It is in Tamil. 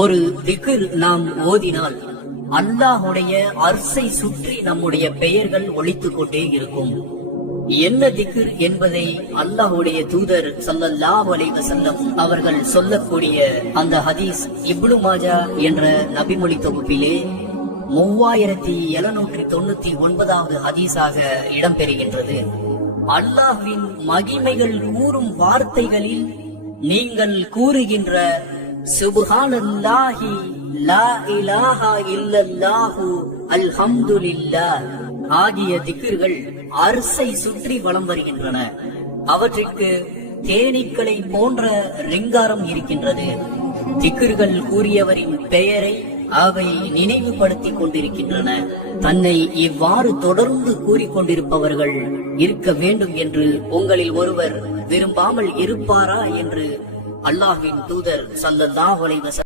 ஒரு திக்ர் நாம் ஓதினால் அல்லாஹுடைய அர்சை சுற்றி நம்முடைய பெயர்கள் ஒலித்துக் கொண்டே இருக்கும். என்ன திக்ர் என்பதை அல்லாஹுடைய தூதர் ஸல்லல்லாஹு அலைஹி வஸல்லம் அவர்கள் சொல்லக்கூடிய அந்த ஹதீஸ் இப்னு மாஜா என்ற நபிமொழி தொகுப்பிலே 3799வது ஹதீஸாக இடம்பெறுகின்றது. அல்லாஹ்வின் மகிமைகள் கூறும் வார்த்தைகளில் நீங்கள் கூறுகின்ற சுப்ஹானல்லாஹி லா இலாஹா இல்லல்லாஹு அல்ஹம்துலில்லாஹ் ஆகிய திக்ர்கள் அர்சை சுற்றி வலம் வருகின்றன. அவற்றிற்கு தேனீக்களை போன்ற ரிங்காரம் இருக்கின்றது. திக்ர்கள் கூறியவரின் பெயரை அவை நினைவுபடுத்திக் கொண்டிருக்கின்றன. தன்னை இவ்வாறு தொடர்ந்து கூறிக்கொண்டிருப்பவர்கள் இருக்க வேண்டும் என்று உங்களில் ஒருவர் விரும்பாமல் இருப்பாரா என்று அல்லாஹ்வின் தூதர் ஸல்லல்லாஹு அலைஹி வஸல்லம்